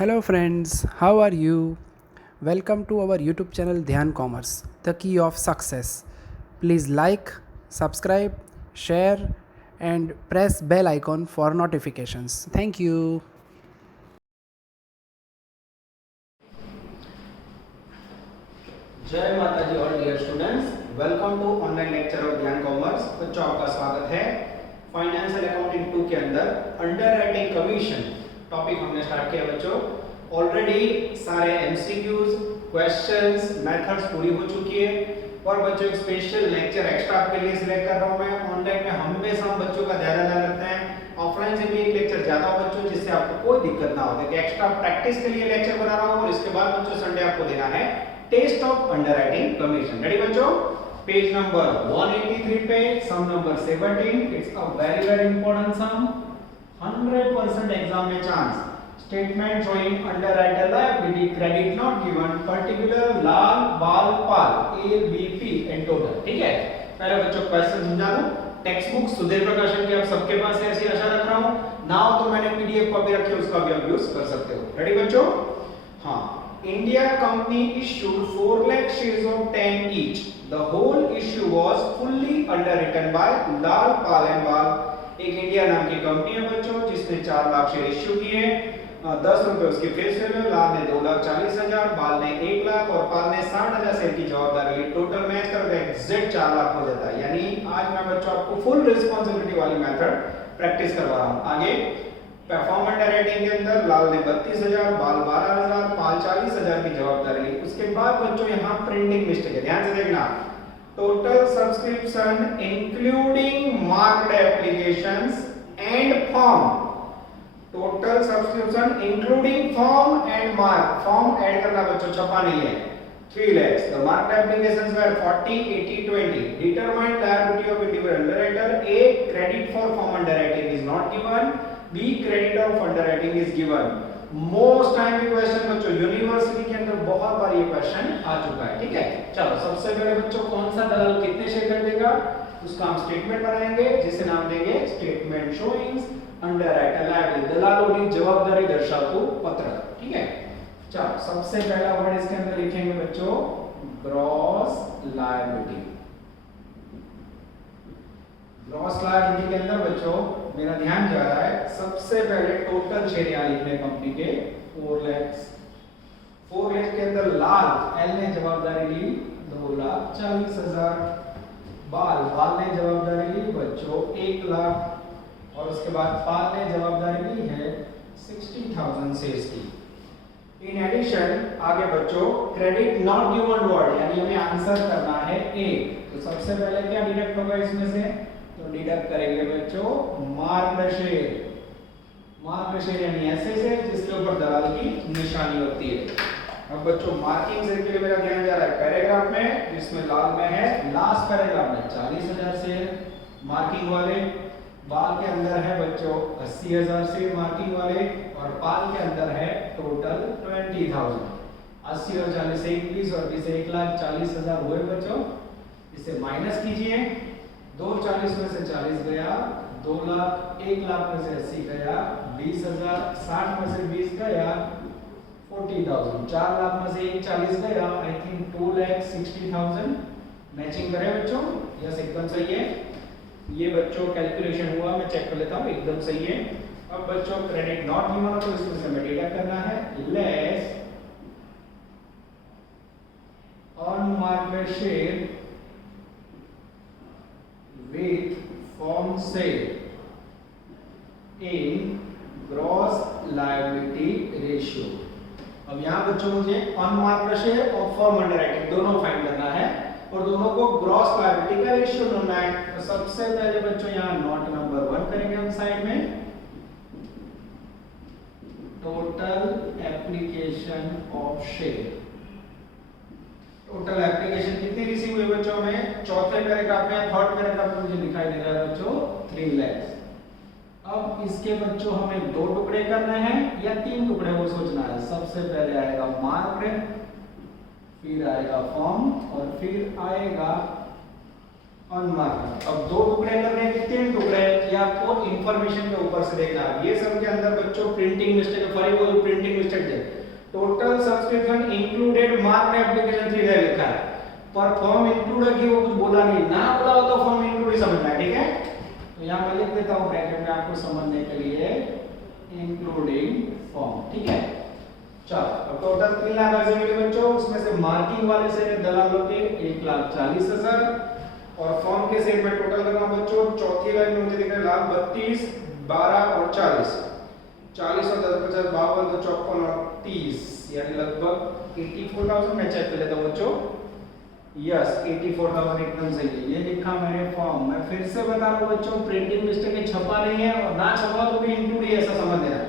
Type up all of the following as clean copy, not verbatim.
Hello friends, how are you? Welcome to our YouTube channel Dhyan Commerce, the key of success. Please like, subscribe, share and press bell icon for notifications. Thank you. जय Mata ji all dear students, welcome to online lecture of Dhyan commerce. बच्चों आपका स्वागत है। Financial accounting 2 के अंदर underwriting commission topic हमने start किया बच्चों। ऑलरेडी सारे एमसीक्यूज, क्वेश्चंस, मेथड्स पूरी हो चुकी है और बच्चों एक स्पेशल लेक्चर एक्स्ट्रा आपके लिए सिलेक्ट कर रहा हूं मैं। ऑनलाइन में हमेशा हम बच्चों का ध्यान रखते हैं, ऑफलाइन से भी एक लेक्चर ज्यादा हो बच्चों, जिससे आपको कोई दिक्कत ना हो। देखिए एक्स्ट्रा प्रैक्टिस के लिए लेक्चर बना रहा हूं और इसके बाद बच्चों संडे आपको देना है test of underwriting commission. Ready बच्चों? पेज नंबर 183 पे sum number 17। It's a very important sum. 100% exam में chance. Statement showing underwriter liability credit not given particular Lal Bal Pal A B P and total. ठीक है, पहले बच्चों क्वेश्चन समझा दूं। टेक्स्ट बुक सुधीर प्रकाशन की आप सबके पास है, ऐसी आशा रख रहा हूं। नाउ तो मैंने पीडीएफ कॉपी रखी है, उसका भी आप यूज कर सकते हो। रेडी बच्चों? हां। India company issued 4 lakh shares of 10 each. The whole issue was fully underwritten by Lal Pal and Bal. एक इंडिया नाम की कंपनी है बच्चों जिसने 4 लाख शेयर इश्यू किए। 10 रुपए उसके फेस वैल्यू। लाल ने 2,40,000, बाल ने 1 लाख और पाल ने 60,000 शेयर की जवाबदारी ली। टोटल मैच कर दे एग्जैक्ट 4 लाख हो जाता है। यानी आज मैं बच्चों आपको फुल रिस्पांसिबिलिटी वाली मेथड प्रैक्टिस करवा रहा हूं। आगे परफॉर्म अंडरराइटिंग के अंदर लाल ने 32,000, बाल 12,000, पाल 40,000 की जवाबदारी ली। उसके बाद बच्चों यहां प्रिंटिंग मिस्टेक है, ध्यान से देखना। Total subscription including marked applications and form. Total subscription including form and mark. Form add करना बच्चों, छपा नहीं है। 3 lakhs. The marked applications were 40, 80, 20. Determined liability of individual underwriter. A. Credit for form underwriting is not given. B. Credit of underwriting is given. Most time ये question बच्चों university के अंदर बहुत बार ये क्वेश्चन आ चुका है। ठीक है, चलो सबसे पहले बच्चों कौन सा दलाल कितने शेयर कर देगा उसका हम स्टेटमेंट बनाएंगे, जिसे नाम देंगे स्टेटमेंट शोइंग अंडरराइटर लायबिलिटी। दलालों की जवाबदारी दर्शातु पत्र। ठीक है, चलो सबसे पहला वर्ड इसके अंदर लिखेंगे बच्चों ग्रॉस लायबिलिटी। ग्रॉस लायबिलिटी के अंदर बच्चों मेरा ध्यान जा रहा है सबसे पहले टोटल शेयर यहां लिखने कंपनी के 4 लाख। 4 लाख के अंदर लाल एल ने जवाबदारी ली 2,40,000, बाल ने जवाबदारी ली बच्चों 1 लाख और उसके बाद पाल ने जवाबदारी ली है 60,000 शेयर्स की। इन एडिशन आगे बच्चों क्रेडिट नॉट गिवन वर्ड, यानी हमें आंसर करना है ए। तो सबसे पहले क्या डिडक्ट होगा इसमें से? तो डिडक्ट करेंगे बच्चों मार्क्ड शेयर। मार्क्ड शेयर यानी ऐसे से जिसके ऊपर दलाल की निशानी होती है। अब बच्चों मार्किंग शेयर के लिए मेरा ध्यान जा रहा है पैराग्राफ में, जिसमें लाल में है लास्ट पैराग्राफ में 40,000 शेयर मार्किंग वाले। बाल के अंदर है बच्चों 80,000 शेयर मार्किंग वाले और पाल के अंदर है टोटल 20,000। 80 और 40 से 21 और 20 1,40,000 हुए बच्चों। इसे माइनस कीजिए। 2,40 में से 40 गया, 2 लाख, 1 लाख में से 80 गया, 20,000, 60 में से 20 गया 40,000, 4 लाख में से 1,40 गया, आई थिंक 2,60,000। मैचिंग करें बच्चों? यस एकदम सही है। ये बच्चों कैलकुलेशन हुआ, मैं चेक कर लेता हूं, एकदम सही है। अब बच्चों क्रेडिट नॉट गिवन तो इसमें से हमें डिडक्ट करना है less unmarked share with form sale in gross liability ratio। अब यहां बच्चों मुझे अनमार्क्ड शेयर और फर्म अंडरराइटिंग दोनों फाइंड करना है और दोनों को ग्रॉस लायबिलिटी का रेशियो ढूंढना है। तो सबसे पहले बच्चों यहां नोट नंबर 1 करेंगे हम साइड में। Total application of share. Total application कितनी रिसीव हुई बच्चों में? चौथे पैराग्राफ में, थर्ड पैराग्राफ में मुझे दिखाई दे रहा है बच्चों 3 लाख। अब इसके बच्चों हमें 2 टुकड़े करने हैं या 3 टुकड़े वो सोचना है। सबसे पहले आएगा मार्क्ड, फिर आएगा फॉर्म और फिर आएगा अनमार्क। अब दो टुकड़े करने हैं कि तीन टुकड़े, ये आपको इंफॉर्मेशन के ऊपर से देखना है। ये सब के अंदर बच्चों प्रिंटिंग मिस्टेक, फरी वो प्रिंटिंग मिस्टेक है। Total subscription included mark application 3 लिखा है, पर फॉर्म इंक्लूड है कि वो कुछ बोला नहीं, ना बोला हो तो फॉर्म इंक्लूड ही समझना है, ठीक है। तो यहां मैं लिख देता हूं ब्रैकेट में आपको समझने के लिए, इंक्लूडिंग फॉर्म, ठीक है। चलो, अब टोटल 3 लाख अर्जी मिले बच्चों, उसमें से मार्किंग वाले से दलालों के 1,40,000 और फॉर्म के सेट में टोटल करना बच्चों, चौथी लाइन में मुझे दिख रहा है 32, 12 और 40, 40 और 10 50 52 तो 54 और 30, यानी लगभग 84,000। मैं चेक कर लेता हूं बच्चों, यस 84,000 एकदम सही है। ये लिखा मैंने फॉर्म। मैं फिर से बता रहा हूं बच्चों, प्रिंटिंग मिस्टेक छपा नहीं है और ना छपा तो भी इंक्लूड ही ऐसा समझ लेना।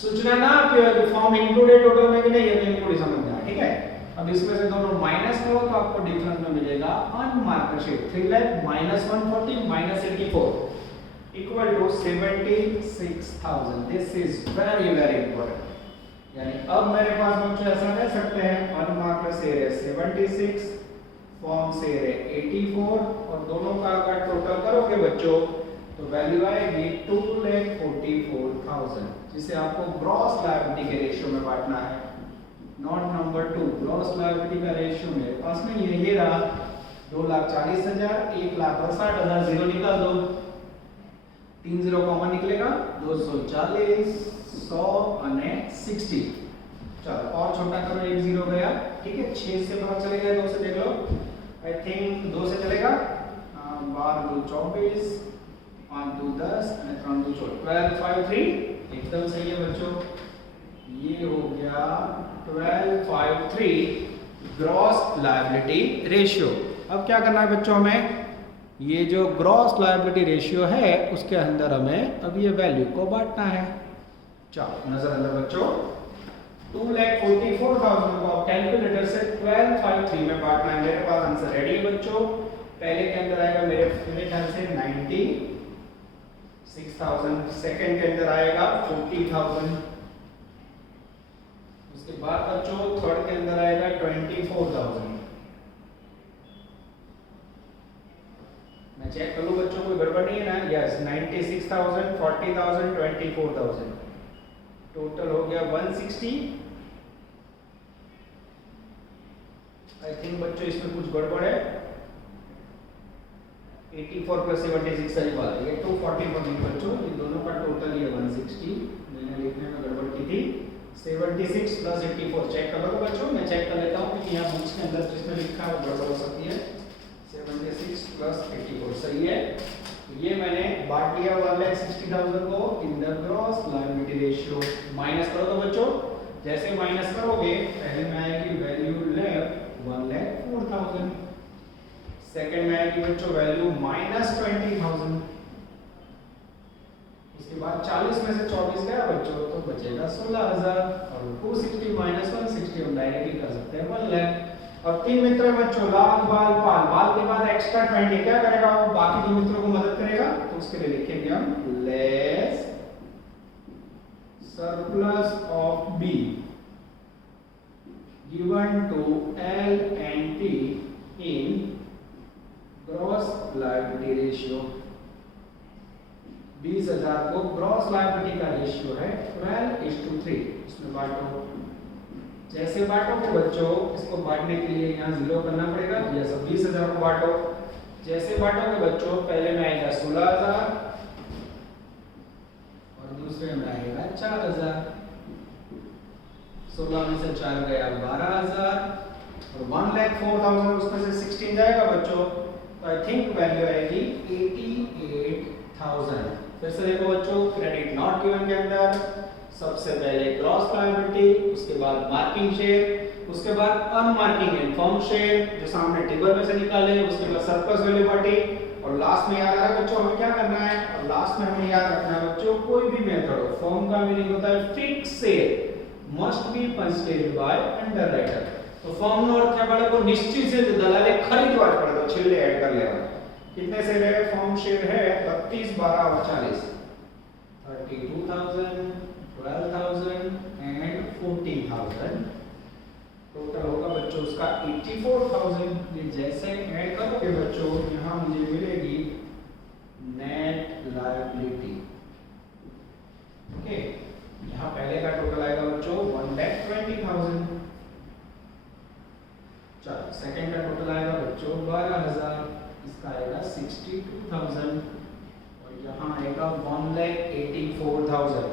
सूचना ना आपकी है कि फॉर्म इंक्लूडेड टोटल में कि नहीं, ये इंक्लूड ही समझना है, ठीक है। अब इसमें से दोनों माइनस करो तो आपको डिफरेंस में मिलेगा unmarked sheet 3 lakh -140 -84 equal to 76,000। This is very very important. यानी अब मेरे पास बच्चों ऐसा कह सकते हैं, अनमार्क्ड शेयर है 76, फॉर्म शेयर है 84 और दोनों का अगर टोटल करोगे बच्चों तो वैल्यू आएगी 2,44,000, जिसे आपको ग्रॉस लायबिलिटी के रेशियो में बांटना है। नॉट नंबर 2, ग्रॉस लायबिलिटी का रेशियो मेरे पास में ये रहा 2,40,000, 1,60,000, जीरो निकाल दो, 3 जीरो कॉमन निकलेगा, 240, 100 और 60। चलो और छोटा करो, 1 जीरो गया, ठीक है। 6 से पता चलेगा, 2 से देख लो, आई थिंक 2 से चलेगा, 12 2 24, 5 2 10 और 3 2 12 5 3 एकदम सही है बच्चों। ये हो गया 1253 ग्रॉस लायबिलिटी रेशियो। अब क्या करना है बच्चों हमें, ये जो ग्रॉस लायबिलिटी रेशियो है उसके अंदर हमें अब ये वैल्यू को बांटना है। चलो नजर अंदर बच्चों, 2,44,000 को आप कैलकुलेटर से 1253 में बांटना है। मेरे पास आंसर रेडी है बच्चों। पहले के अंदर आएगा मेरे ख्याल से 96,000, सेकंड के अंदर आएगा 40,000, उसके बाद बच्चों थर्ड के अंदर आएगा 24,000। मैं चेक कर लूं बच्चों, कोई गड़बड़ नहीं है ना, यस 96,000, 40,000, 24,000, टोटल हो गया 160। आई थिंक बच्चों इसमें कुछ गड़बड़ है, 84 प्लस 76 सही बात है, ये 240 बच्चों, ये दोनों का टोटल ये 160, मैंने लिखने में गड़बड़ की थी। 76 प्लस 84 चेक कर लो बच्चों, मैं चेक कर लेता हूँ क्योंकि यहाँ बुक्स के अंदर जिसमें लिखा है वो गड़बड़ हो सकती है। 76 प्लस 84 सही है। ये मैंने बांट दिया 1,60,000 को in the gross liability ratio. Minus करो तो बच्चों, जैसे माइनस करोगे पहले में आएगी वैल्यू लेफ्ट 1,04,000, सेकंड में आएगी बच्चों वैल्यू -20,000, उसके बाद 40 में से 24 गया बच्चों तो बचेगा 16,000 और 260 माइनस 160 हम डायरेक्टली कर सकते हैं 1 लाख। अब 3 मित्र हैं बच्चों, लाल बाल पाल, बाल के बाद एक्स्ट्रा 20 क्या करेगा वो, बाकी 2 मित्रों को मदद करेगा, तो उसके लिए लिखेंगे हम less surplus of B given to L and T in gross liability ratio. 20,000 को ग्रॉस लायबिलिटी का रेशियो है 12:3, इसमें बांटो। जैसे बांटोगे बच्चों, इसको बांटने के लिए यहाँ 0 करना पड़ेगा, या सब 20,000 को बांटो। जैसे बांटोगे बच्चों पहले में आएगा 16,000 और दूसरे में आएगा 4,000, 16 में से 4 गया 12,000 और 1,04,000 उसमें से 16 जाएगा बच्चों, तो आई थिंक वैल्यू आएगी 88,000। फिर से देखो बच्चों, क्रेडिट नॉट गिवन के अंदर सबसे पहले ग्रॉस लायबिलिटी, उसके बाद मार्किंग शेयर, उसके बाद अनमार्किंग एंड फॉर्म शेयर जो सामने टेबल में से निकाले, उसके बाद सरप्लस वैल्यू बांटी और लास्ट में याद आ रहा है बच्चों हमें क्या करना है, और लास्ट में हमें याद रखना है बच्चों कोई भी मेथड हो, फॉर्म का मीनिंग होता है fix share must be considered bye underwriter. तो फॉर्म નો अर्थ है बाळको निश्चित से दलाले खरीदवा જ પડે, तो છેલ્લે એડ कर लेवा। कितने शेयर है, फॉर्म शेयर है 32, 12 और 40, 32,000, 12,000 and 14,000, टोटल होगा बच्चों उसका 84,000। ये जैसे ऐड करोगे बच्चों यहाँ मुझे मिलेगी नेट लायबिलिटी। ओके, यहाँ पहले का टोटल आएगा बच्चों 1,20,000। चलो सेकंड का टोटल आएगा बच्चों 12,000, इसका आएगा 62,000 और यहाँ आएगा 1,84,000।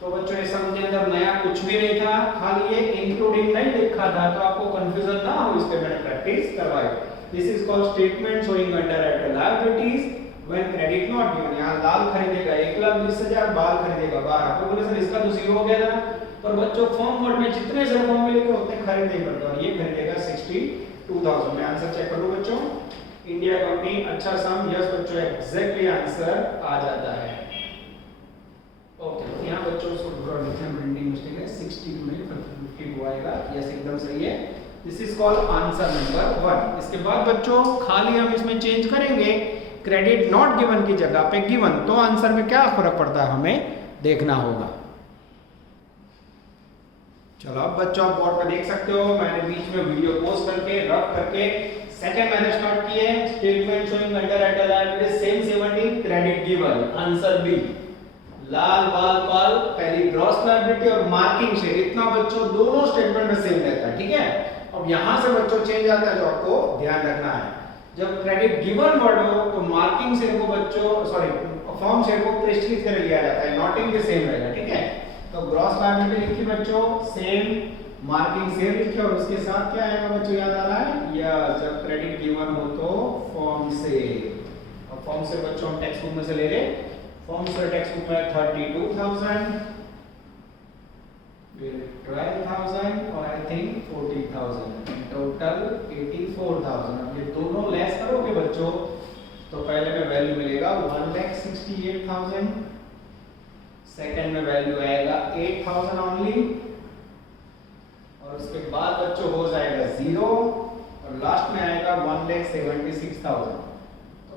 तो बच्चों ये सम के अंदर नया कुछ भी नहीं था, खाली ये इंक्लूडिंग नहीं लिखा था, तो आपको कंफ्यूजन ना हो इस पे मैंने प्रैक्टिस करवाई। This is called statement showing underwriter liabilities when credit not given. यहाँ लाल खरीदेगा 1,20,000, बाल खरीदेगा 12। तो बोले सर इसका तो जीरो हो गया था, पर बच्चों फॉर्म वर्ड में जितने से फॉर्म मिले थे उतने खरीद नहीं पड़ते और ये खरीदेगा 62,000। मैं आंसर चेक कर लूं बच्चों, इंडिया कंपनी अच्छा सम, यस बच्चों एग्जैक्टली आंसर आ जाता है। ओके, तो यहाँ बच्चों उसको थोड़ा लिखना प्रिंटिंग मिस्टेक है, 62 नहीं 52 आएगा, यस एकदम सही है। This is called answer number 1। इसके बाद बच्चों खाली हम इसमें चेंज करेंगे, क्रेडिट नॉट गिवन की जगह पे गिवन, तो आंसर में क्या फर्क पड़ता है हमें देखना होगा। चलो अब बच्चों आप बोर्ड पे देख सकते हो, मैंने बीच में वीडियो पॉज करके रफ करके सेकंड मैंने स्टार्ट किए, statement showing underwriter liability same 70 credit given, answer B. Lal Bal Pal पहली ग्रॉस लायबिलिटी और मार्किंग शेयर, इतना बच्चों दोनों स्टेटमेंट में सेम रहता है, ठीक है। अब यहां से बच्चों चेंज आता है जो आपको ध्यान रखना है, जब क्रेडिट गिवन वर्ड हो तो मार्किंग शेयर को बच्चों सॉरी फॉर्म शेयर को प्रेस्टीज की तरह लिया जाता है, नॉटिंग भी सेम रहेगा, ठीक है। तो ग्रॉस लायबिलिटी लिखी बच्चों सेम, मार्किंग सेम लिखी और उसके साथ क्या आएगा बच्चों याद आ रहा है, या जब क्रेडिट गिवन हो तो फॉर्म से, और फॉर्म से बच्चों हम टेक्स्ट बुक में से ले रहे, फॉर्म से टेक्स्ट बुक में 32,000, फिर 12,000 और आई थिंक 40,000, टोटल 84,000। अब ये दोनों लेस करोगे बच्चों तो पहले में वैल्यू मिलेगा 1,68,000, सेकंड में वैल्यू आएगा 8,000 ओनली, और उसके बाद बच्चों हो जाएगा 0 और लास्ट में आएगा 1,76,000।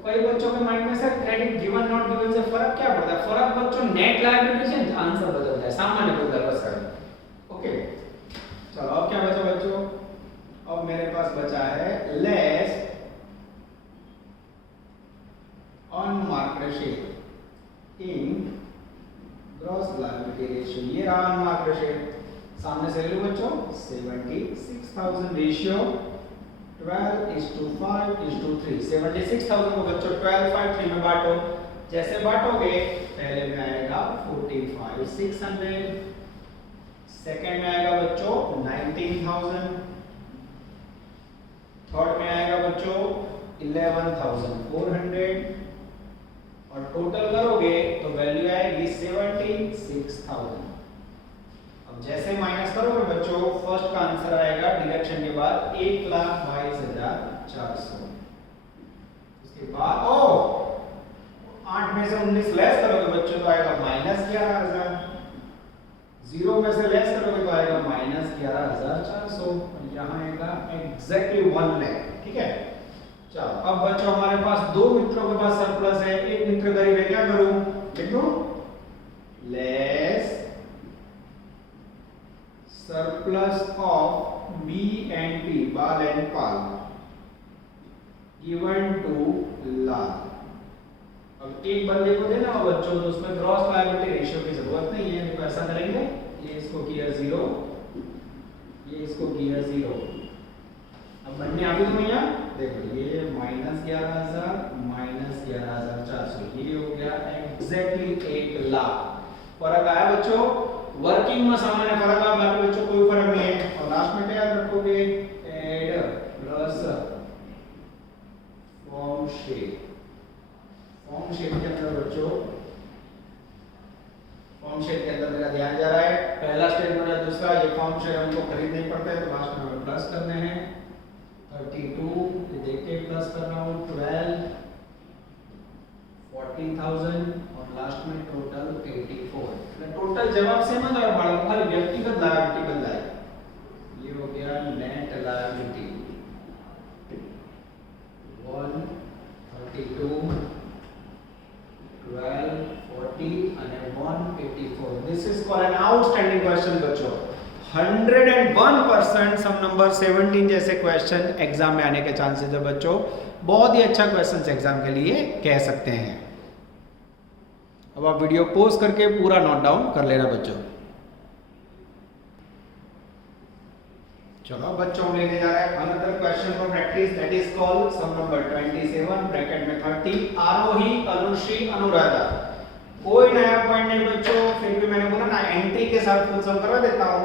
कई बच्चों के माइंड में sir credit given not given से फर्क क्या पड़ता है? फर्क बच्चों नेट लायबिलिटी से आंसर बदल जाए, सामान्य बदल बस कर। ओके, चलो अब क्या बचा बच्चों, अब मेरे पास बचा है less unmarked share in gross liability ratio. ये रहा अनमार्क्ड शेयर, सामने से ले लो बच्चों 76,000 रेशियो 12:5:3। 76,000 को बच्चों 12/5 में बांटो, जैसे बांटोगे पहले में आएगा 45,600, सेकंड में आएगा बच्चों 19,000, थर्ड में आएगा बच्चों 11,400 और टोटल करोगे तो वैल्यू आएगी 76,000। अब जैसे माइनस करोगे बच्चों फर्स्ट का आंसर आएगा डिडक्शन के बाद 1,22,400। उसके बाद 8 में से 19 लेस करोगे बच्चों तो आएगा -11,000, 0 में से लेस करोगे तो आएगा -11,400, यहाँ आएगा एग्जैक्टली 1 लाख, ठीक है। चलो अब बच्चों हमारे पास दो मित्रों के पास सरप्लस है, एक मित्र गरीब है, क्या करूं, लिख दूं less surplus of B and P, Bal and Pal, given to Lal। अब एक बंदे को देना हो बच्चों तो उसमें ग्रॉस लायबिलिटी रेशियो की जरूरत नहीं है, तो ऐसा करेंगे ये इसको किया 0, ये इसको किया 0। अब बनने आ गई तो भैया देखो ये -11,000 -11,400, ये हो गया एग्जैक्टली 1 लाख। फर्क आया बच्चों, वर्किंग में सामान्य फर्क आ, बाकी बच्चों कोई फर्क नहीं है। और लास्ट में क्या याद रखोगे, add plus form shape. Form shape के अंदर बच्चों, फॉर्म शेप के अंदर मेरा ध्यान जा रहा है, पहला स्टेटमेंट है, दूसरा ये फॉर्म शेप हमको खरीद नहीं पड़ता है, तो लास्ट में हमें प्लस करने हैं 32, ये देख के प्लस कर रहा हूँ 12, 40,000 और लास्ट में टोटल 84। टोटल जवाब सेम है और खाली व्यक्तिगत लायबिलिटी बदला है। ये हो गया नेट 101% सम नंबर 17 जैसे क्वेश्चन एग्जाम में आने के चांसेस है बच्चों। बहुत ही अच्छा क्वेश्चन एग्जाम के लिए कह सकते हैं। अब आप वीडियो पॉज करके पूरा नोट डाउन कर लेना बच्चों। चलो बच्चों हम लेने जा रहे हैं another question for practice, that is called sum number 27 bracket में 30 आरोही अनुश्री अनुराधा। कोई नया पॉइंट नहीं बच्चों, फिर भी मैंने बोला ना एंट्री के साथ फुल सम करवा देता हूं।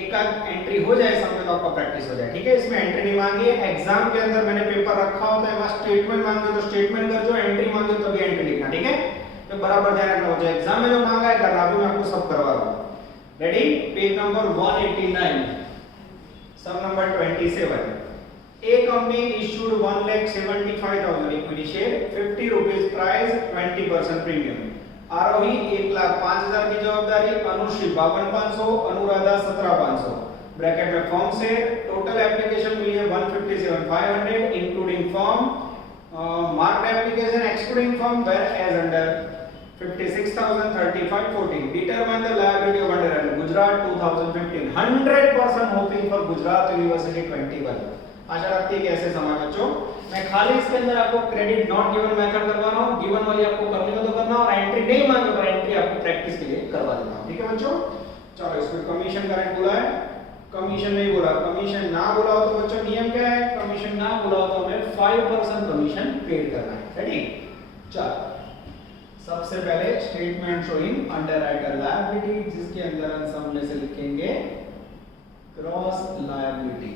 एक आध एंट्री हो जाए सब में तो आपका प्रैक्टिस हो जाए, ठीक है। इसमें एंट्री नहीं मांगी है। एग्जाम के अंदर मैंने पेपर रखा होता है, बस स्टेटमेंट मांगे तो स्टेटमेंट कर दो, एंट्री मांगे तो भी एंट्री लिखना, ठीक है। तो बराबर ध्यान रखना हो जाए। एग्जाम में जो मांगा है करना, अभी मैं आपको सब करवा रहा हूं। Ready, page number 189 sum number 27। A company issued 1,75,000 equity share, 50 rupees price, 20% premium. Arohi 1,05,000 की जवाबदारी, अनुश्री 52,500, अनुराधा 17,500। ब्रैकेट में फॉर्म से टोटल एप्लीकेशन मिली है 157,500 including form, marked application excluding form whereas under 56,000 35 14। Determine the liability of under Gujarat 2015। 100% hoping for Gujarat university 21। आशा रखती है कि ऐसे समझ बच्चों। मैं खाली इसके अंदर आपको क्रेडिट नॉट गिवन मेथड करवा रहा हूं, गिवन वाली आपको करनी हो तो करना, और एंट्री नहीं मांगे तो एंट्री आपको प्रैक्टिस के लिए करवा देता हूं, ठीक है बच्चों। चलो इसमें कमीशन करेक्ट बोला है, कमीशन नहीं बोला। कमीशन ना बोला हो तो बच्चों नियम क्या है, कमीशन ना बोला हो तो हमें 5% कमीशन पेड करना है, रेडी। चलो सबसे पहले स्टेटमेंट शोइंग अंडरराइटर लायबिलिटी, जिसके अंदर हम सामने से लिखेंगे क्रॉस लायबिलिटी।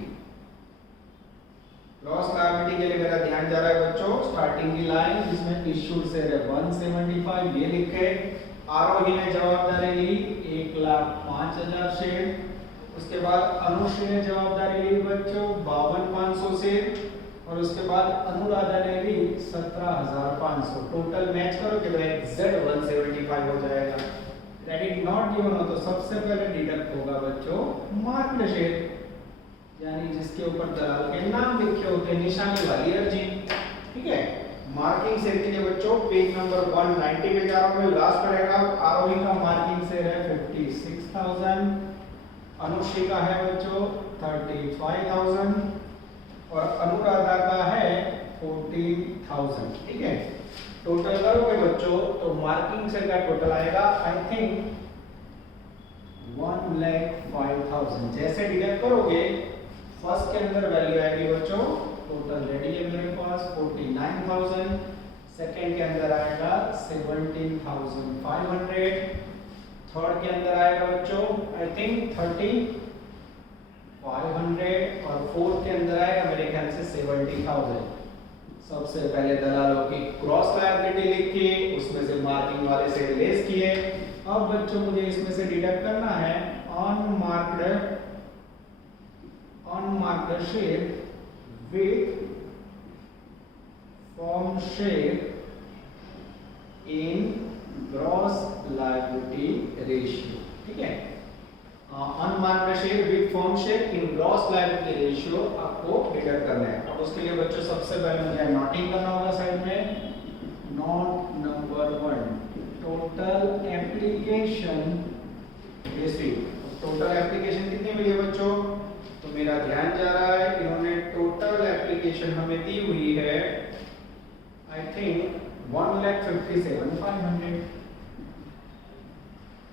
क्रॉस लायबिलिटी के लिए मेरा ध्यान जा रहा है बच्चों स्टार्टिंग की लाइन जिसमें इश्यूड शेयर है 175, ये लिखे। आरोही ने जवाबदारी ली 1,05,000 शेयर। उसके बाद अनुश्री ने जवाबदारी ली बच्चों 52,500 शेयर, और उसके बाद अनुराधा ने ली 17,500। टोटल मैच करो कि एग्जैक्ट 175 हो जाएगा। क्रेडिट नॉट गिवन हो तो सबसे पहले डिडक्ट होगा बच्चों मार्क्ड शेयर, यानी जिसके ऊपर दलाल के नाम लिखे होते हैं, निशानी वाली अर्जी, ठीक है। मार्किंग शेयर के लिए बच्चों पेज नंबर 190 पे जा रहा हूं, लास्ट रहेगा। आरोही का मार्किंग शेयर है 56,000, अनुश्री का है बच्चों 35,000 और अनुराधा का है 14,000, ठीक है। टोटल करोगे बच्चों तो मार्किंग शेयर का टोटल आएगा आई थिंक 1,05,000। जैसे डिडक्ट करोगे फर्स्ट के अंदर वैल्यू आएगी बच्चों, टोटल रेडी है मेरे पास 49,000। सेकंड के अंदर आएगा 17,500। थर्ड के अंदर आएगा बच्चों आई थिंक 30,500 और फोर्थ के अंदर आएगा मेरे ख्याल से 70,000। सबसे पहले दलालों की क्रॉस लायबिलिटी लिखी, उसमें से मार्किंग वाले से लेस किए। अब बच्चों मुझे इसमें से डिडक्ट करना है unmarked share with firm share in gross liability ratio, ठीक है। Unmarked share with firm share in gross liability ratio आपको डिडक्ट करना है। अब उसके लिए बच्चों सबसे पहले मुझे नोटिंग करना होगा साइड में। Note number 1 total application receive. Total application कितनी मिली है बच्चों, तो मेरा ध्यान जा रहा है इन्होंने टोटल एप्लीकेशन हमें दी हुई है आई थिंक 1,57,500।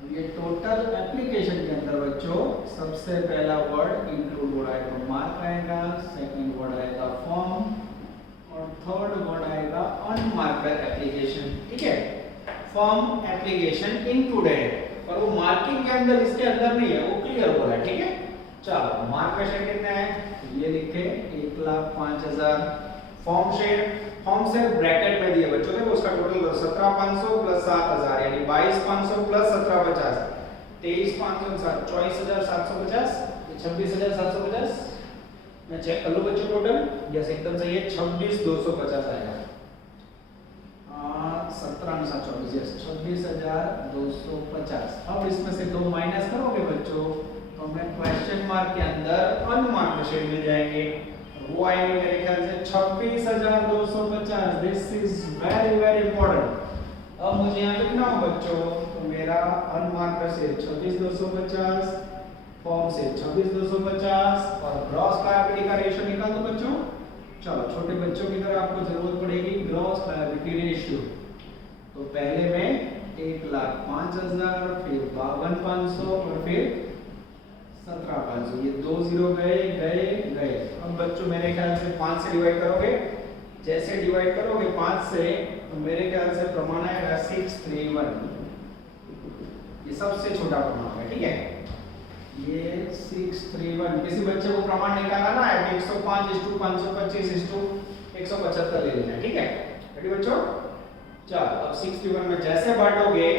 ये टोटल एप्लीकेशन के अंदर बच्चों सबसे पहला वर्ड इंक्लूड वर्ड आएगा मार्क आएगा, सेकंड वर्ड आएगा फॉर्म और थर्ड वर्ड आएगा अनमार्क्ड एप्लीकेशन, ठीक है। फॉर्म एप्लीकेशन इंक्लूडेड, पर वो मार्किंग के अंदर इसके अंदर नहीं है, वो क्लियर बोला है, ठीक है। चलो मार्क शेयर कितना है ये लिखे 1,05,000। फॉर्म शेयर ब्रैकेट में दिए बच्चों ने, उसका टोटल 17,500 प्लस 7,000 यानी 22,500 प्लस 17,50 23,500 24,750 26,750। मैं चेक कर लूं बच्चों टोटल, यस एकदम सही है 26,250 आएगा। 17,724 यस 26,250। अब इसमें से 2 माइनस करोगे बच्चों तो हमें क्वेश्चन मार्क के अंदर अनमार्क्ड शेयर मिल जाएंगे, वो आएंगे मेरे ख्याल से 26,250। This is very very important. अब मुझे यहाँ लिखना हो बच्चों तो मेरा अनमार्क्ड शेयर 26,250 फॉर्म से 26,250 और ग्रॉस लायबिलिटी का रेशियो निकाल दो बच्चों। चलो छोटे बच्चों की तरह आपको जरूरत पड़ेगी ग्रॉस लायबिलिटी रेशियो। तो पहले में 1,05,000, फिर 52,500 और फिर 17,500। ये 2 जीरो गए गए गए। अब बच्चों मेरे ख्याल से 5 से डिवाइड करोगे, जैसे डिवाइड करोगे 5 से तो मेरे ख्याल से प्रमाण आएगा 631। ये सबसे छोटा प्रमाण है, ठीक है। ये 631 किसी बच्चे को प्रमाण निकालना ना है 105:525:175 ले लेना है, ठीक है। रेडी बच्चों? चलो अब 631 में जैसे बांटोगे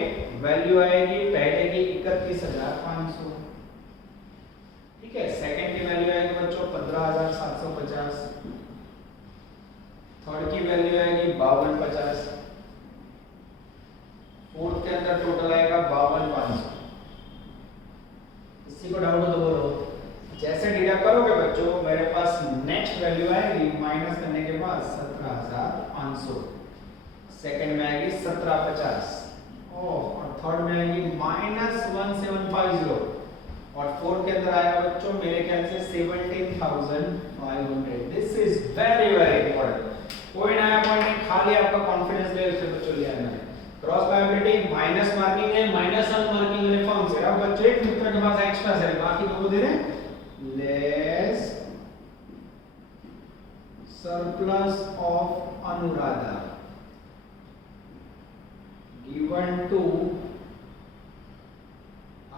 वैल्यू आएगी पहले की 31,500, ठीक है। सेकंड की वैल्यू आएगी बच्चों 15,750, थर्ड की वैल्यू आएगी 52,50, फोर्थ के अंदर टोटल आएगा 52,500। किसी को डाउट हो तो बोलो। जैसे डिडक्ट करोगे बच्चों मेरे पास नेक्स्ट वैल्यू आएगी माइनस करने के बाद 17,500, सेकंड में आएगी 17,50 और थर्ड में आएगी -1750 और फोर्थ के अंदर आएगा बच्चों मेरे ख्याल से 17,500। This is very very important. कोई नया पॉइंट नहीं, खाली आपका कॉन्फिडेंस लेवल से बच्चों लिया है। क्रॉस लायबिलिटी माइनस मार्किंग है, माइनस वन मार्किंग है फॉर्म से। अब बच्चों एक मित्र के पास एक्स्ट्रा है, बाकी दो को दे दें। Less surplus of Anuradha given to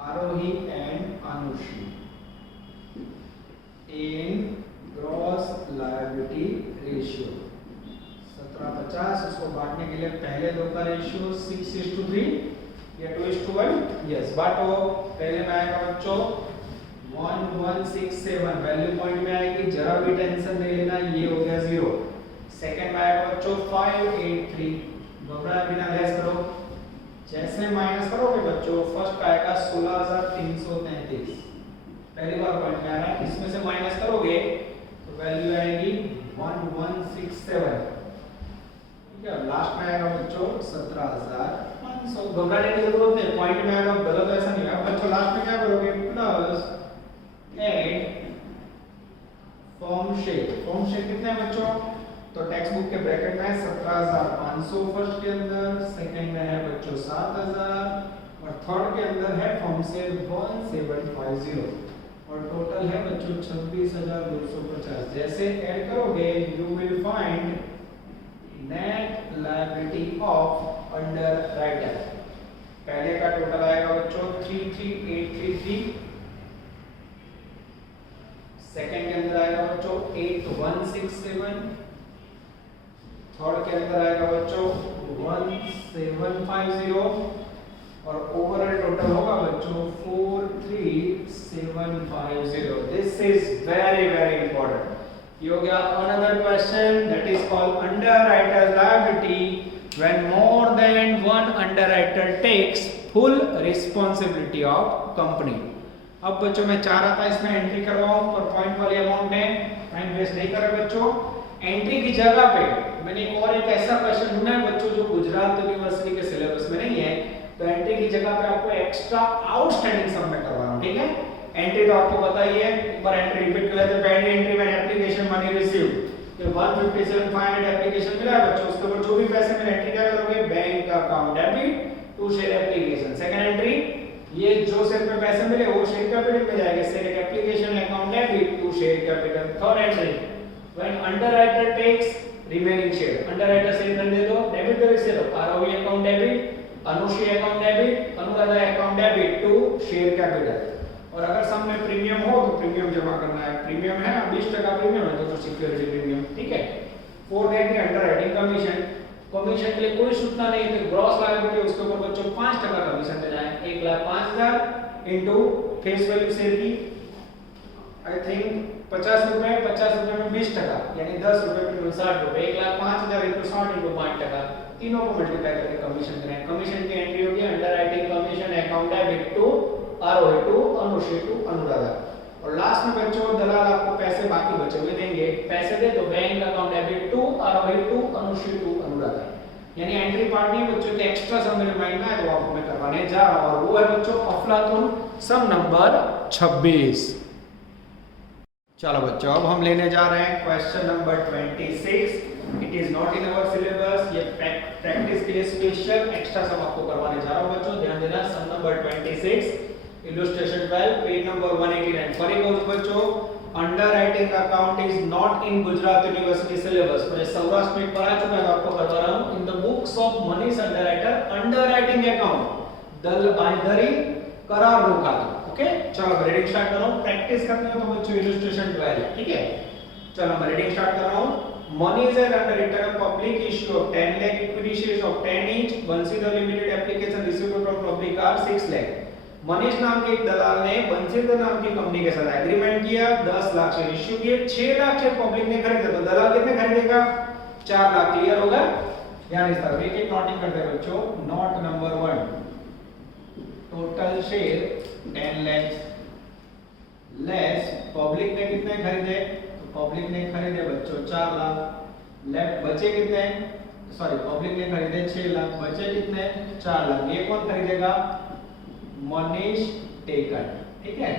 Arohi and Anushi in gross liability ratio 1750। उसको बांटने के लिए पहले दो का रेशियो 6:3 या 2:1। यस बांटो। पहले में आएगा बच्चों 1167, वैल्यू पॉइंट में आएगी, जरा भी टेंशन नहीं लेना, ये हो गया 0। सेकंड में आएगा बच्चों 583, घबराए बिना लेस करो। जैसे माइनस करोगे बच्चों फर्स्ट आएगा 16,333, पहली बार पॉइंट में आ रहा है। इसमें से माइनस करोगे तो वैल्यू आएगी 1167, ठीक है। लास्ट में आएगा बच्चों 17,500। घबराने की जरूरत नहीं, पॉइंट में आएगा गलत ऐसा नहीं है बच्चों। लास्ट में क्या करोगे plus add form shape. Form shape कितने हैं बच्चों? तो टेक्स्ट बुक के ब्रैकेट में 17,500 फर्स्ट के अंदर, सेकंड में है बच्चों 7,000 और थर्ड के अंदर है फॉर्म से 1750 और टोटल है बच्चों 26,250। जैसे ऐड करोगे you will find net liability of underwriter. पहले का टोटल आएगा बच्चों 33,833, सेकंड के अंदर आएगा बच्चों 8,167, थर्ड के अंदर आएगा बच्चों 1,750 और ओवरऑल टोटल होगा बच्चों 4,3,750। This is very very important. ये हो गया another question that is called underwriters liability when more than one underwriter takes full responsibility of company. अब बच्चों मैं चाह रहा था इसमें एंट्री करवाऊं पर पॉइंट वाली अमाउंट है, टाइम वेस्ट नहीं कर रहे बच्चों। एंट्री की जगह पे मैंने और एक ऐसा क्वेश्चन ढूंढा है बच्चों जो गुजरात यूनिवर्सिटी के सिलेबस में नहीं है, तो एंट्री की जगह पे आपको एक्स्ट्रा आउटस्टैंडिंग सम में करवाना, ठीक है। एंट्री तो आपको पता ही है, एक बार एंट्री रिपीट कर लेते हैं। पहली एंट्री में एप्लीकेशन मनी रिसीव, तो 157,500 एप्लीकेशन मिला है बच्चों, उसके ऊपर जो भी पैसे में एंट्री क्या करोगे bank account debit to share application. Second entry ये जो शेयर पे पैसे मिले वो शेयर कैपिटल में जाएगा, share application account debit to share capital. Third entry when underwriter takes remaining share, underwriter share कर दे दो, डेबिट कर से दो, ROV account debit, Anushi account debit, Anuradha account debit to share capital. और अगर सम में प्रीमियम हो तो प्रीमियम जमा करना है, प्रीमियम है 20% प्रीमियम है तो सिक्योरिटी प्रीमियम, ठीक है। Fourth entry underwriting commission, commission के लिए कोई सूचना नहीं है तो ग्रॉस लायबिलिटी उसके ऊपर बच्चों 5% कमीशन दे जाए। 1,05,000 इनटू फेस वैल्यू शेयर की आई थिंक 50 रुपए, 50 रुपए में 20% यानी 10 रुपए में 60 रुपए, 1,05,000 इनटू 60 इनटू 5%, तीनों को मल्टीप्लाई करके कमीशन करें। कमीशन की एंट्री होगी underwriting commission account debit to ROE to Anushi to Anuradha. और लास्ट में बच्चों दलाल आपको पैसे बाकी बचे हुए देंगे, पैसे दे तो bank account debit to ROE to Anushi to Anuradha. यानी एंट्री पार्ट नहीं बच्चों के एक्स्ट्रा सम मेरे माइंड में है तो आपको मैं करवाने जा रहा हूं और वो है बच्चों अफलातुन सम नंबर 26। चलो बच्चों, अब हम लेने जा रहे हैं question number 26। It is not in our syllabus, ये प्रैक्टिस के लिए स्पेशल एक्स्ट्रा सम आपको करवाने जा रहा हूं बच्चों। ध्यान देना, sum number 26, illustration 12, page number 189। For example बच्चों, underwriting account is not in Gujarat university syllabus. मैं सौराष्ट्र में पढ़ा चुका है, आपको करवा रहा हूं। In the books of Manish underwriter underwriting account दल बांधरी करार रोका। ओके, चलो रीडिंग स्टार्ट कर रहा हूं। प्रैक्टिस करनी हो तो बच्चों इलस्ट्रेशन 12, ठीक है। चलो मैं रीडिंग स्टार्ट कर रहा हूं। Monies are underwritten a public issue of 10 lakh equity shares of 10 each. Bansidhar Limited application received from public are 6 lakh. Manish नाम के एक दलाल ने बंसीधर नाम की कंपनी के साथ एग्रीमेंट किया, 10 लाख शेयर इश्यू किए, 6 लाख शेयर पब्लिक ने खरीदे। तो दलाल कितने खरीदेगा? 4 लाख। क्लियर होगा? ध्यान इस तरफ एक एक नोटिंग करते हैं बच्चों। Note number 1, total share 10 lakh less public ने कितने खरीदे? तो पब्लिक ने खरीदे बच्चों 4 लाख। लेफ्ट बचे कितने? सॉरी, पब्लिक ने खरीदे 6 लाख, बचे कितने? 4 लाख। ये कौन खरीदेगा? मनीष टेकर, ठीक है।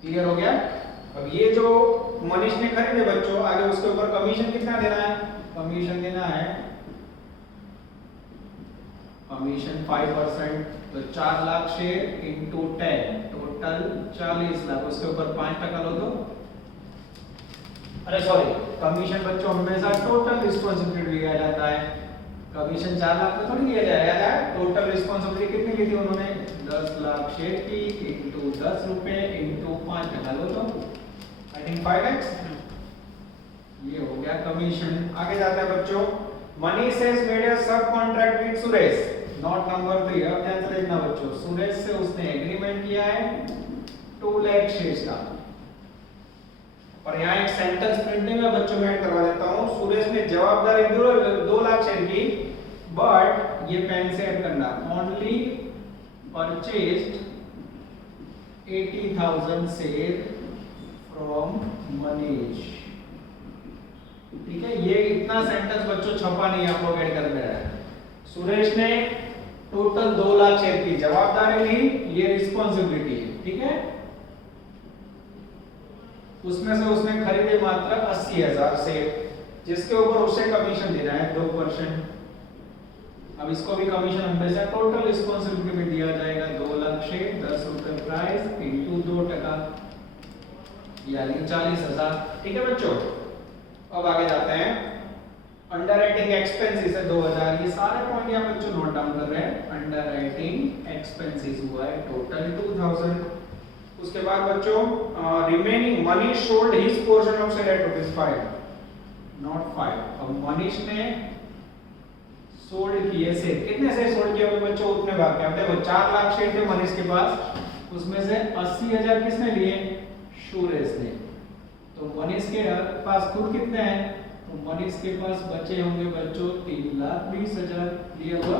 क्लियर हो गया? अब ये जो मनीष ने खरीदे बच्चों, आगे उसके ऊपर कमीशन कितना देना है? कमीशन देना है कमीशन 5%। तो 4 lakh share into 10, total 40 lakh. उसके ऊपर 5% लो तो, अरे सॉरी, कमीशन बच्चों हमेशा टोटल रिस्पांसिबिलिटी लिया जाता है। कमीशन 4 लाख में थोड़ी लिया जाएगा। टोटल रिस्पांसिबिलिटी कितनी ली थी उन्होंने? 10 लाख शेयर की इंटू 10 रुपए इंटू 5% लो तो आई थिंक 5x। ये हो गया कमीशन। आगे जाते हैं बच्चों। मनीष हैज मेड अ सब contract with Suresh. Note number 3, अब ध्यान से देखना बच्चों। सुरेश से उसने एग्रीमेंट किया है 2 लाख शेयर्स का। और यहाँ एक सेंटेंस प्रिंटिंग में बच्चों में ऐड करवा देता हूँ। सुरेश ने जवाबदारी 2 लाख शेयर की, बट ये पेन से ऐड करना, only purchased 80,000 share from Manish. ठीक है, ये इतना सेंटेंस बच्चों छपा नहीं, आप लोग ऐड कर दे रहे हैं। सुरेश ने टोटल 2 लाख शेयर की जवाबदारी ली, ये रिस्पांसिबिलिटी है, ठीक है। उसमें से उसने खरीदे मात्र 80,000 शेयर, जिसके ऊपर उसे कमीशन देना है 2%। अब इसको भी कमीशन हमेशा टोटल रिस्पांसिबिलिटी में दिया जाएगा। 2 लाख शेयर, 10 रुपए प्राइस इंटू 2%, यानी 40,000। ठीक है बच्चों, अब आगे जाते हैं। अंडरराइटिंग एक्सपेंसेस है 2000। ये सारे पॉइंट यहाँ बच्चों नोट डाउन कर रहे हैं। अंडरराइटिंग एक्सपेंसेस हुआ है टोटल 2000। उसके बाद बच्चों remaining Manish sold his portion of share eight ₹5, not 5। अब मनीष ने सोल्ड किए शेयर, कितने शेयर सोल्ड किए होंगे बच्चों? उतने भाग के। अब देखो 4 लाख शेयर थे मनीष के पास, उसमें से 80,000 किसने लिए? सुरेश ने। तो मनीष के पास खुद कितने हैं? तो मनीष के पास बचे होंगे बच्चों 3,20,000 लिया हुआ।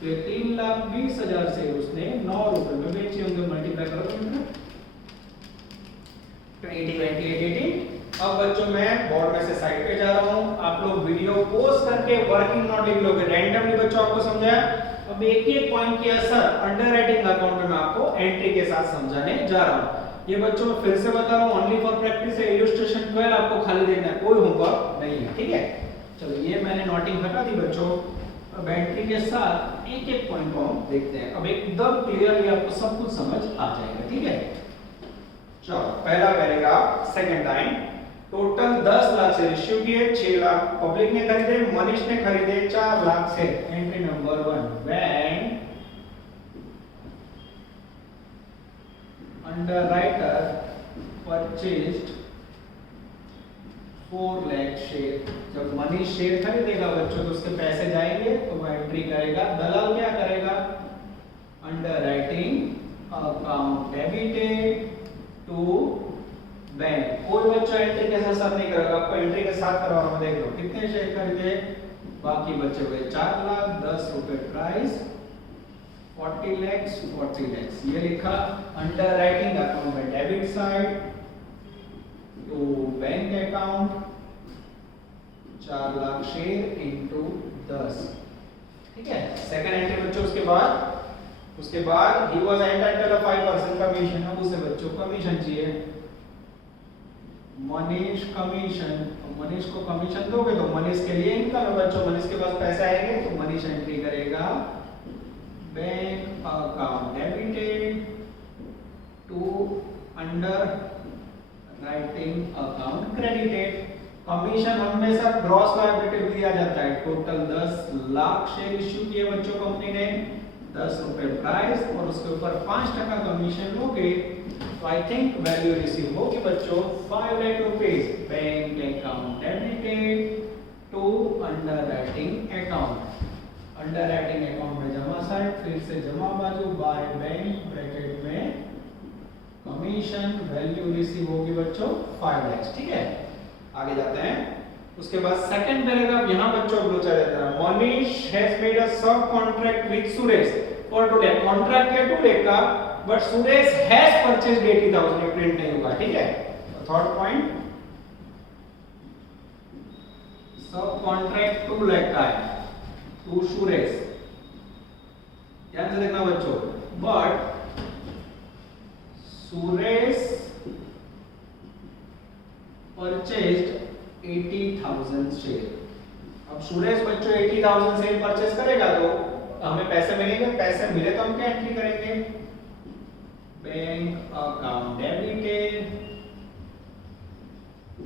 तो 3,20,000 से उसने 9 रुपए में बेचे होंगे। मल्टीप्लाई करो 20, अब बच्चों मैं बोर्ड में से साइड पे जा रहा हूँ। आप लोग वीडियो पॉज करके वर्किंग नोट लिख लोगे। रैंडमली बच्चों आपको समझाया। अब एक एक पॉइंट की असर अंडरराइटिंग अकाउंट में मैं आपको एंट्री के साथ समझाने जा रहा हूँ। ये बच्चों मैं फिर से बता रहा हूँ, ओनली फॉर प्रैक्टिस है। इलस्ट्रेशन 12 आपको खाली देखना है, कोई होमवर्क नहीं है, ठीक है। चलो ये मैंने नोटिंग हटा दी बच्चों। अब एंट्री के साथ एक एक पॉइंट को हम देखते हैं। अब एकदम क्लियरली आपको सब कुछ समझ आ जाएगा, ठीक है। चलो पहला paragraph, second line. Total 10 lakh share issue किए, 6 लाख पब्लिक ने खरीदे, मनीष ने खरीदे 4 lakh share. Entry number 1, when underwriter purchased 4 lakh share. जब मनीष शेयर खरीदेगा बच्चों तो उसके पैसे जाएंगे, तो वो एंट्री करेगा। दलाल क्या करेगा? Underwriting account debited to bank. कोई बच्चा एंट्री के साथ नहीं करेगा, आपको एंट्री के साथ करवाना है। देख लो कितने शेयर खरीदे, बाकी बचे हुए 4 लाख, 10 रुपए प्राइस, 40 लाख, 40 लाख। ये लिखा अंडरराइटिंग अकाउंट में debit side to bank account 4 lakh share into 10, ठीक है। सेकंड एंट्री बच्चों, उसके बाद उसके बाद ही वाज एंटाइटल्ड 5% कमीशन। अब उसे बच्चों कमीशन चाहिए, मनीष कमीशन। मनीष को कमीशन दोगे तो मनीष के लिए इनकम है बच्चों, मनीष के पास पैसे आएंगे तो मनीष एंट्री करेगा bank account debited to underwriting account credited. Commission हमेशा ग्रॉस लायबिलिटी दिया जाता है। टोटल 10 लाख शेयर इश्यू किए बच्चों कंपनी ने, 10 रुपए प्राइस और उसके ऊपर 5% कमीशन लोगे तो आई थिंक वैल्यू रिसीव होगी बच्चों 5 lakh rupees. Bank account debited to underwriting account. Underwriting account में जमा साइड, फिर से जमा बाजू बाय बैंक ब्रैकेट में कमीशन, वैल्यू रिसीव होगी बच्चों 5 लाख। ठीक है, आगे जाते हैं। उसके बाद सेकंड पैराग्राफ यहां बच्चों ग्लोचा देता है। मनीष हैज मेड अ सब contract with Suresh for today. Contract है टुडे का, बट सुरेश हैज परचेज्ड 80,000, ये प्रिंट नहीं होगा। ठीक है, थर्ड पॉइंट, सब कॉन्ट्रैक्ट 2 लाख का है टू सुरेश, ध्यान से देखना बच्चों। But Suresh purchased 80,000 share. अब सुरेश बच्चों 80,000 शेयर परचेज करेगा तो हमें पैसे मिलेंगे, पैसे मिले तो हम क्या एंट्री करेंगे, bank account debited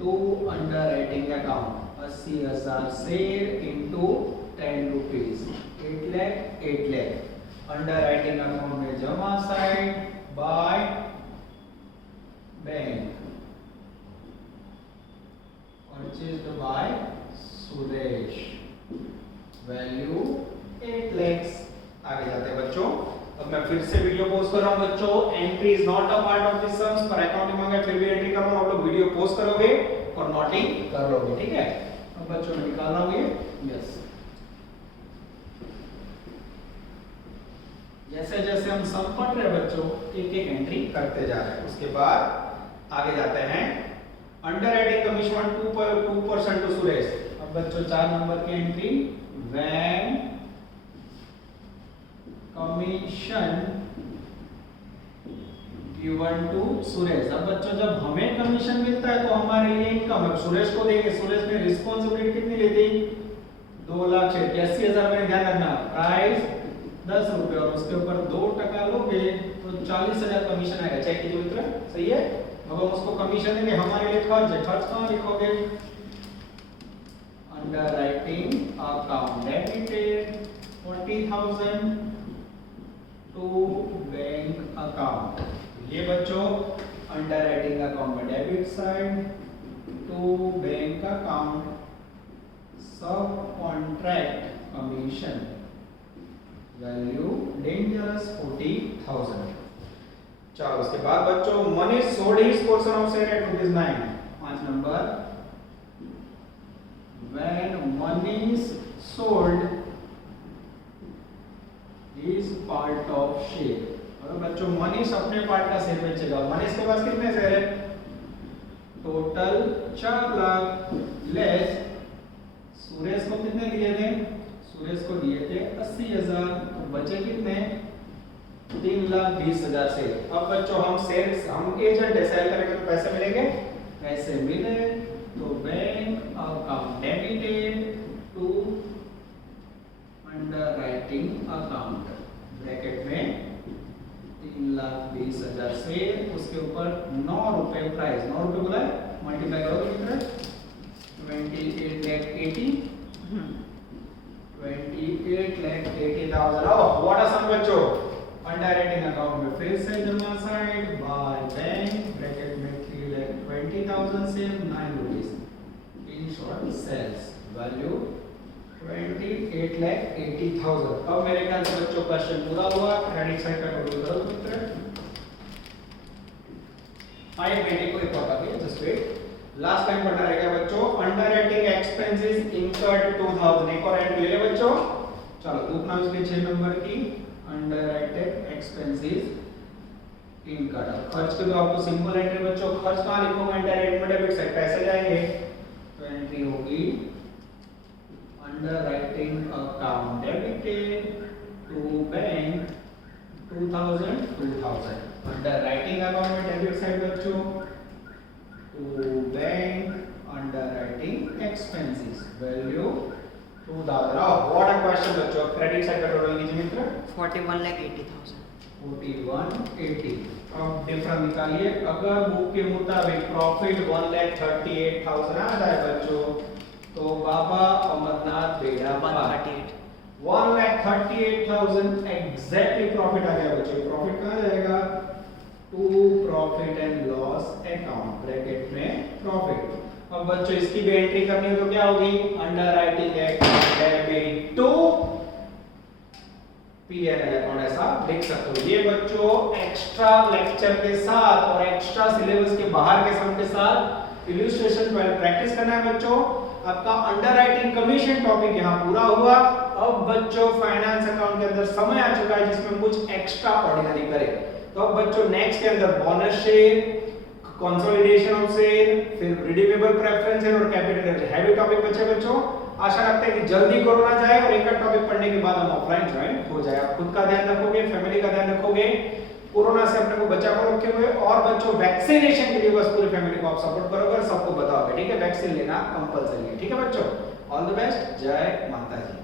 to underwriting account 80,000 share into 10 rupees, 8 lakh. Underwriting account में जमा side by bank purchased by Suresh, value 8 lakhs। आगे जाते हैं बच्चों। अब मैं फिर से वीडियो पोस्ट कर रहा हूं बच्चों। Entry is not a part of this sums, पर अकाउंटिंग मांगा फिर भी एंट्री कर रहा हूं। आप लोग वीडियो पोस्ट करोगे और नोटिंग कर लोगे। ठीक है, अब बच्चों मैं निकाल रहा हूं ये। यस, जैसे जैसे हम सम पढ़ रहे हैं बच्चों, एक एक एंट्री करते जा रहे हैं। उसके बाद आगे जाते हैं। Underwriting commission 2% to Suresh. अब बच्चों 4 नंबर की entry, when commission given to Suresh. अब बच्चों जब हमें कमीशन मिलता है तो हमारे लिए इनकम है, सुरेश को देंगे। सुरेश ने रिस्पांसिबिलिटी कितनी ली थी, 2 लाख शेयर, 80,000 में ध्यान रखना, प्राइस 10 रुपए और उसके ऊपर 2% लोगे तो 40,000 कमीशन आएगा। चेक कीजिए मित्र, सही है। अब हम उसको कमीशन देंगे, हमारे लिए खर्च है, खर्च कहां लिखोगे, underwriting account debited 40,000 to bank account. ये बच्चों अंडर राइटिंग अकाउंट में debit side to bank account, सब कॉन्ट्रैक्ट कमीशन, वैल्यू डेंजरस 40,000। चलो उसके बाद बच्चों Manish sold his portion of share at ₹9। 5 number, when Manish sold his part of share. और बच्चों मनीष अपने पार्ट का शेयर बेचेगा। मनीष के पास कितने शेयर है, टोटल 4 लाख, लेस सुरेश को कितने दिए थे, सुरेश को दिए थे 80,000, तो बचे कितने, 3,20,000 से। अब बच्चों हम सेल्स, हम एजेंट है, सेल करेंगे तो पैसे मिलेंगे, पैसे मिले तो bank account debited to underwriting account bracket में 3,20,000 से, उसके ऊपर 9 रुपए प्राइस, 9 रुपए बोला है, मल्टीप्लाई करोगे कितना, 28,80,000। 28,80,000। अब व्हाट आर सम बच्चों, अंडर राइटिंग अकाउंट में फिर से जमा साइड बाय बैंक ब्रैकेट में 3,20,000 से 9 rupees, in short sales, value 28,80,000। अब मेरे ख्याल से बच्चों क्वेश्चन पूरा हुआ। क्रेडिट साइड का टोटल करो मित्र। आइए मैंने कोई पढ़ा है, जस्ट वेट, लास्ट टाइम पढ़ा रहेगा बच्चों। अंडर राइटिंग एक्सपेंसेस इनकर्ड 2000, एक और एंट्री ले ले बच्चों। चलो दूसरा उसके 6 नंबर की, अंडर राइटिंग एक्सपेंसेस इनकर्ड। खर्च के तो आपको सिंपल एंट्री बच्चों, खर्च कहां लिखोगे, अंडर राइटिंग में डेबिट साइड पैसे जाएंगे तो एंट्री होगी underwriting account debited to bank 2000 underwriting account में डेबिट साइड बच्चों to bank underwriting expenses value 2000। What a question बच्चों। क्रेडिट साइड का टोटल कीजिए मित्र 41,80,000। 4180। अब डिफरेंस निकालिए। अगर बुक के मुताबिक प्रॉफिट 1,38,000 आ जाए बच्चों तो बाबा अमरनाथ बेड़ा 138। 1,38,000 एग्जैक्टली प्रॉफिट आ गया बच्चों। प्रॉफिट कहाँ जाएगा to profit and loss account bracket में प्रॉफिट। अब बच्चों इसकी भी एंट्री करनी हो तो क्या होगी underwriting account debit to P&L account ऐसा लिख सकते हो। ये बच्चों एक्स्ट्रा लेक्चर के साथ और एक्स्ट्रा सिलेबस के बाहर के सम के साथ इलस्ट्रेशन प्रैक्टिस करना है बच्चों। आपका अंडर राइटिंग कमीशन टॉपिक यहाँ पूरा हुआ। अब बच्चों फाइनेंस अकाउंट के अंदर समय आ चुका है जिसमें कुछ एक्स्ट्रा ऑर्डिनरी करें। तो अब बच्चों नेक्स्ट के अंदर bonus share, consolidation of sale, फिर रिडीमेबल प्रेफरेंस और कैपिटल हैवी टॉपिक बचे बच्चों। आशा रखते हैं कि जल्दी कोरोना जाए और एक टॉपिक पढ़ने के बाद हम ऑफलाइन ज्वाइन हो जाए। आप खुद का ध्यान रखोगे, फैमिली का ध्यान रखोगे, कोरोना से अपने को बचा कर रखे हुए। और बच्चों वैक्सीनेशन के लिए बस पूरी फैमिली को आप सपोर्ट करोगे और सबको बताओगे, ठीक है। वैक्सीन लेना कंपलसरी है, ठीक है बच्चों। ऑल द बेस्ट, जय माता जी।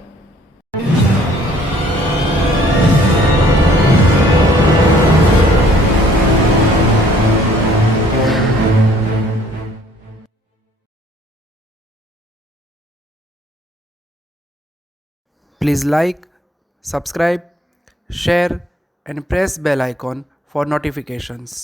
Please like, subscribe, share and press bell icon for notifications.